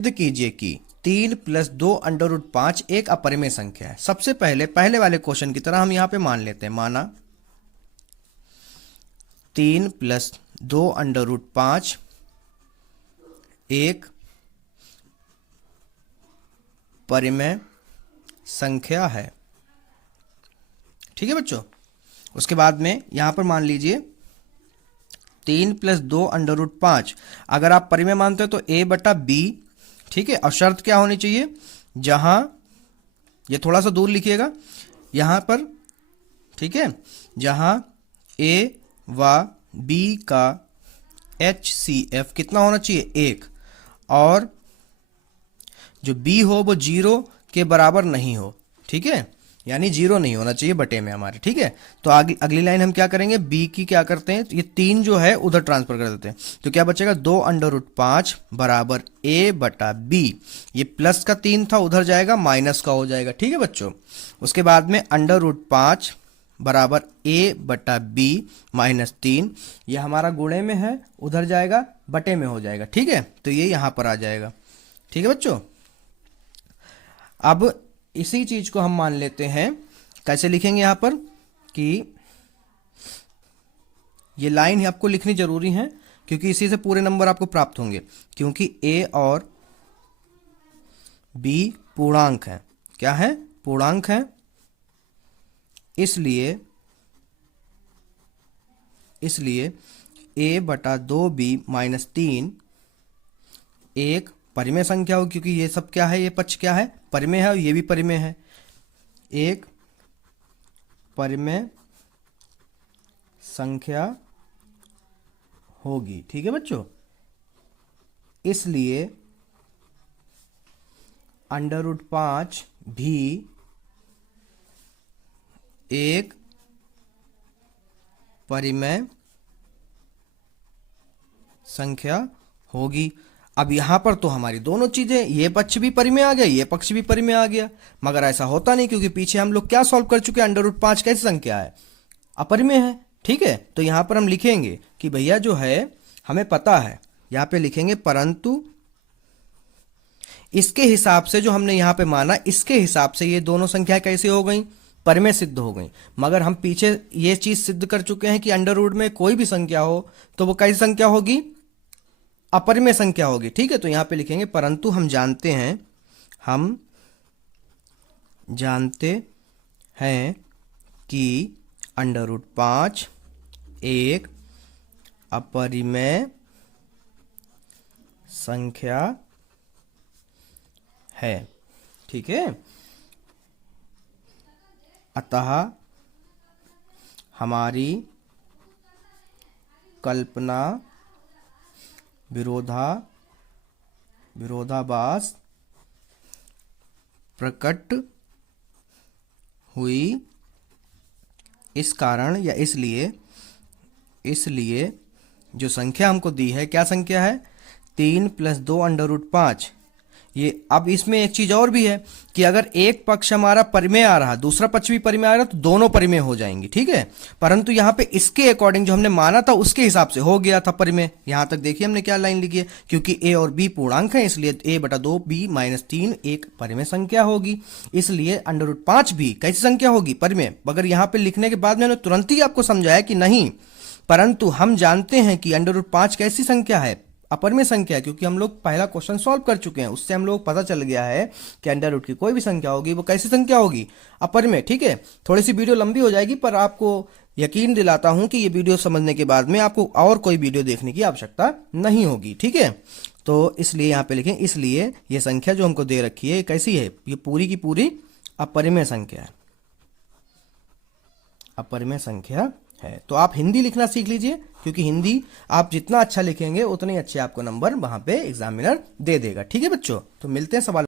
सिद्ध कीजिए कि 3 प्लस 2 अंडर रूट 5 एक अपरिमेय संख्या है। सबसे पहले वाले क्वेश्चन की तरह हम यहां पे मान लेते हैं, माना 3 प्लस 2 अंडर रूट 5 एक परिमेय संख्या है। ठीक है बच्चों, उसके बाद में यहां पर मान लीजिए 3 प्लस 2 अंडर रूट 5 अगर आप परिमेय मानते हो तो a बटा b। ठीक है, और शर्त क्या होनी चाहिए, जहां ये थोड़ा सा दूर लिखिएगा यहां पर, ठीक है, जहां a व b का HCF कितना होना चाहिए, 1, और जो b हो वो 0 के बराबर नहीं हो। ठीक है, यानी 0 नहीं होना चाहिए बटे में हमारे। ठीक है, तो अगली लाइन हम क्या करेंगे, b की क्या करते हैं, ये 3 जो है उधर ट्रांसफर कर देते हैं, तो क्या बचेगा 2 अंडर रूट 5 बराबर a बटा b। ये प्लस का 3 था, उधर जाएगा माइनस का हो जाएगा। ठीक है बच्चों, उसके बाद में अंडर रूट 5 बराबर a बटा b माइनस 3, ये हमारा गुणे में है, उधर जाएगा बटे में हो जाएगा। ठीक है, तो ये यहां पर आ जाएगा। ठीक है बच्चों, अब इसी चीज को हम मान लेते हैं, कैसे लिखेंगे यहां पर कि ये लाइन आपको लिखनी जरूरी है क्योंकि इसी से पूरे नंबर आपको प्राप्त होंगे, क्योंकि a और b पूर्णांक है। क्या है, पूर्णांक है, इसलिए a बटा 2b माइनस 3 एक परिमेय संख्या हो, क्योंकि ये सब क्या है, ये पक्ष क्या है, परिमेय है, और ये भी परिमेय है, एक परिमेय संख्या होगी। ठीक है बच्चों, इसलिए अंडर रूट 5 भी एक परिमेय संख्या होगी। अब यहां पर तो हमारी दोनों चीजें, ये पक्ष भी परिमेय आ गया, ये पक्ष भी परिमेय आ गया, मगर ऐसा होता नहीं क्योंकि पीछे हम लोग क्या सॉल्व कर चुके हैं, अंडर रूट 5 कैसी संख्या है, अपरिमेय है। ठीक है, तो यहां पर हम लिखेंगे कि भैया जो है हमें पता है, यहां पे लिखेंगे परंतु इसके हिसाब से जो हमने यहां पे माना, इसके हिसाब से ये दोनों संख्याएं कैसे हो गई, परिमेय सिद्ध हो गई। मगर हम पीछे ये चीज सिद्ध कर चुके हैं कि अंडर रूट में कोई भी संख्या हो तो वो कैसी संख्या होगी, अपरिमेय संख्या होगी। ठीक है, तो यहां पे लिखेंगे परंतु हम जानते हैं कि अंडर रूट 5 एक अपरिमेय संख्या है। ठीक है, अतः हमारी कल्पना विरोधाभास प्रकट हुई, इस कारण या इसलिए जो संख्या हमको दी है, क्या संख्या है, 3 प्लस 2 अंडर रूट 5। ये अब इसमें एक चीज और भी है कि अगर एक पक्ष हमारा परिमेय आ रहा, दूसरा पक्ष भी परिमेय आ रहा, तो दोनों परिमेय हो जाएंगी। ठीक है, परंतु यहां पे इसके अकॉर्डिंग जो हमने माना था उसके हिसाब से हो गया था परिमेय। यहां तक देखिए हमने क्या लाइन लिखी है, क्योंकि a और b पूर्णांक है, इसलिए a बटा 2b माइनस 3 एक परिमेय संख्या होगी। इसलिए अंडर रूट 5 भी कैसी संख्या होगी, परिमेय। मगर यहां पर लिखने के बाद मैंने तुरंत ही आपको समझाया कि नहीं, परंतु हम जानते हैं कि अंडर रूट 5 कैसी संख्या है, अपरिमेय संख्या, क्योंकि हम लोग पहला क्वेश्चन सॉल्व कर चुके हैं, उससे हम लोग पता चल गया है कि अंडर रूट की कोई भी संख्या होगी वो कैसी संख्या होगी, अपरिमेय। ठीक है, थोड़ी सी वीडियो लंबी हो जाएगी, पर आपको यकीन दिलाता हूं कि ये वीडियो समझने के बाद में आपको और कोई वीडियो देखने की आवश्यकता नहीं होगी। ठीक है, तो इसलिए यहां पे लिखें, इसलिए ये संख्या जो हमको दे रखी है कैसी है, ये पूरी की पूरी अपरिमेय संख्या है, अपरिमेय संख्या है। तो आप हिंदी लिखना सीख लीजिए, क्योंकि हिंदी आप जितना अच्छा लिखेंगे उतने अच्छे आपको नंबर वहां पे एग्जामिनर दे देगा। ठीक है बच्चों, तो मिलते हैं सवाल